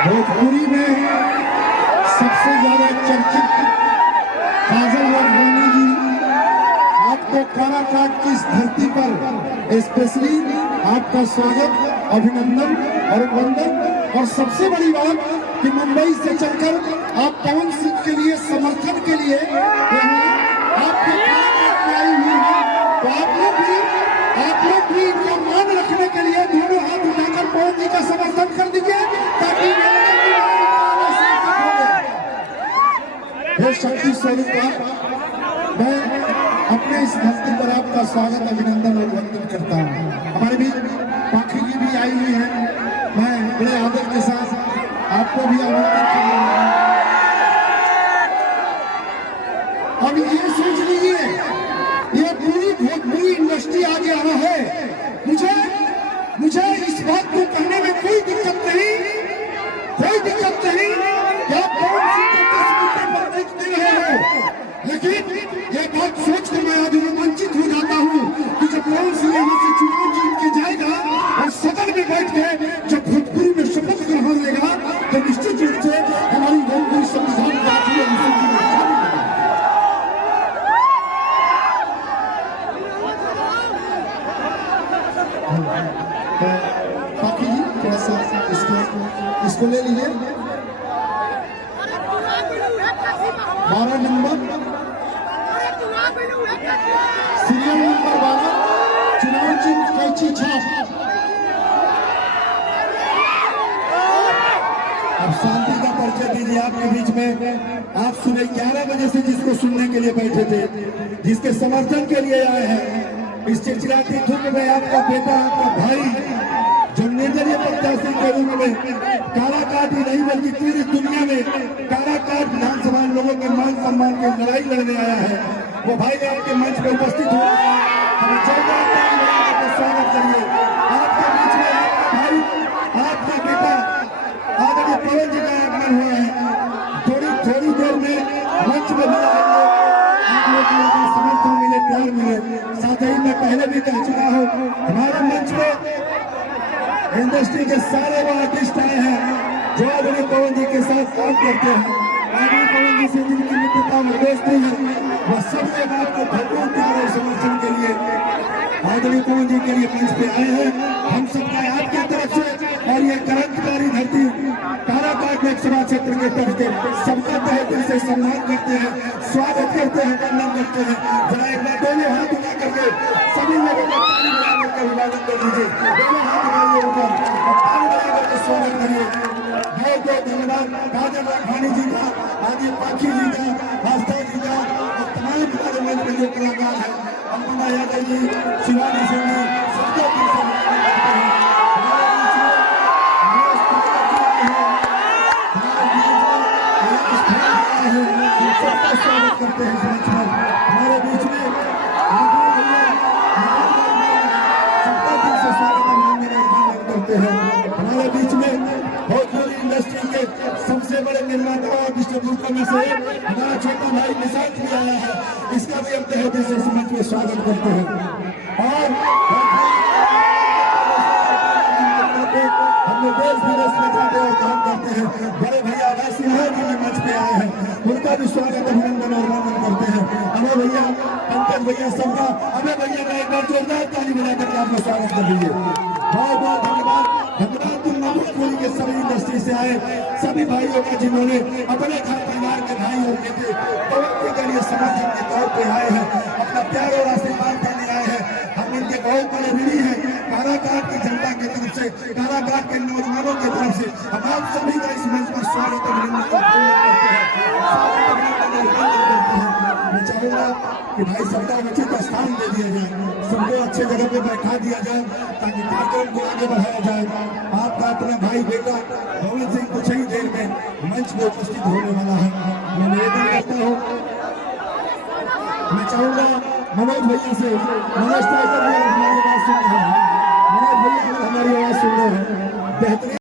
भोजपुरी में सबसे ज्यादा चर्चित काजल और रानी जी आपको काराकाट की इस धरती पर स्पेशली आपका स्वागत, अभिनंदन और वंदन। और सबसे बड़ी बात कि मुंबई से चलकर आप पवन सिंह के लिए समर्थन के लिए यहाँ आपके काराकाट में आई हुई है, तो आप लोग भी इनका मान रखने के लिए दोनों हाथ उठाकर पवन जी का समर्थन कर दीजिए ताकि हे शक्ति स्वरूप मैं अपने इस धरती पर आपका स्वागत, अभिनंदन और वंदन करता हूँ। हमारे बीच पाखी जी भी आई हुई है, मैं बड़े आदर के साथ आपको भी आमंत्रित कर रहा हूँ। अब ये सोच लीजिए, ये पूरी भोजपुरी इंडस्ट्री आगे आ रहा है। मुझे इस बात को कहने में कोई दिक्कत नहीं कि आप कौन सी पर देखते रहे हो, लेकिन ये बात सोच कर मैं आज रोमांचित हो जाता हूँ कि जब कौन सी यहाँ से चुनाव जीत के जाएगा और सदन में बैठ के जब भोजपुरी में शपथ ग्रहण लेगा तो निश्चित रूप से हमारी भोजपुरी संविधान बाकी जी थोड़ा सा इसको ले लीजिए। 12 नंबर सीरियल नंबर 12 चुनाव चिन्ह कैंची छाप। अब शांति का परिचय दीजिए आपके बीच में। आप सुबह 11 बजे से जिसको सुनने के लिए बैठे थे, जिसके समर्थन के लिए आए हैं, इस चिड़चिड़ाती धूप में आपका बेटा, आपका भाई जो निर्दलीय प्रत्याशी के रूप में काराकाट ही नहीं बल्कि पूरी दुनिया में काराकाट विधानसभा लोगों के मान सम्मान की लड़ाई लड़ने आया है, वो भाई आपके मंच पर उपस्थित हो रहा है। हमें जोरदार स्वागत करिए। आपके बीच में आपका भाई, आपका बेटा आदरणीय पवन जी का आगमन हुआ है। थोड़ी देर में मंच में भी आएंगे, आप लोग को समर्थन मिले, प्यार मिले। साथ ही मैं पहले भी कह चुका हूँ, हमारे मंच में इंडस्ट्री के सारे वो आर्टिस्ट आए हैं जो आदरणीय पवन जी के साथ काम करते हैं। आदरणीय पवन जी से जिनकी मित्रता और दोस्ती है, वह सब लोग आपको भरपूर प्यार और समर्थन के लिए आदरणीय पवन जी के लिए मंच पे आए हैं। हम सबका आपकी तरफ से और ये क्रांतिकारी धरती काराकाट लोकसभा क्षेत्र के तर्ज पे सबका तहे दिल से सम्मान करते हैं, स्वागत करते हैं, वंदन करते हैं। जरा एक बार दोनों हाथ उठा करके सभी लोगों को ताली बजाकर अभिवादन कर दीजिए। दोनों हाथ उठाइए ऊपर, ताली बजाकर के स्वागत करिए। बहुत बहुत धन्यवाद काजल राघवानी जी का, आदि पाखी जी का, आस्था जी का और तमाम हमारे मंच में जो कलाकार है, अल्पना यादव जी, शिवानी सिंह जी, सबको दिल से स्वागत करते हैं। हमारे बीच में सबका दिल से स्वागत अभिनंदन करते हैं। हमारे बीच में भोजपुरी इंडस्ट्री के सबसे बड़े निर्माता और डिस्ट्रीब्यूटर में से हमारा छोटा भाई निशांत भी आया है, इसका भी हम तहे दिल से समझ में स्वागत करते हैं। और हम लोग देश विदेश में जाते और काम करते हैं। बड़े भैया अभय सिंह जी भी मंच पे आए हैं, उनका भी स्वागत अभिनंदन और वंदन करते हैं। अभय भैया, पंकज भैया, सबका अभय भैया का एक बार जोरदार ताली बजा करके आपका स्वागत कर दीजिए। बहुत बहुत धन्यवाद तुम भोजपुरी के सभी इंडस्ट्री से आए सभी भाइयों का, जिन्होंने अपने घर परिवार के भाई और बेटे पवन जी के लिए समर्थन के तौर पर आए हैं, अपना प्यार और आशीर्वाद देने आए हैं। हम इनके बहुत बड़े ऋणी हैं। काराकाट की जनता की तरफ से, काराकाट के नौजवानों की तरफ से हम आप सभी का इस मंच पर स्वागत अभिनंदन करते हैं। मैं चाहूँगा कि भाई सबका उचित स्थान दे दिया जाए, सबको अच्छे जगह पे बैठा दिया जाए ताकि कार्यक्रम को आगे बढ़ाया जाए। आपका अपना भाई बेटा पवन सिंह कुछ ही देर में मंच में उपस्थित होने वाला है। मैं निवेदन करता हूँ, मैं चाहूँगा मनोज भैया से, मनोज टाइगर हमारी आवाज सुन रहे हैं, मनोज भैया हमारी आवाज सुन रहे हैं, बेहतरीन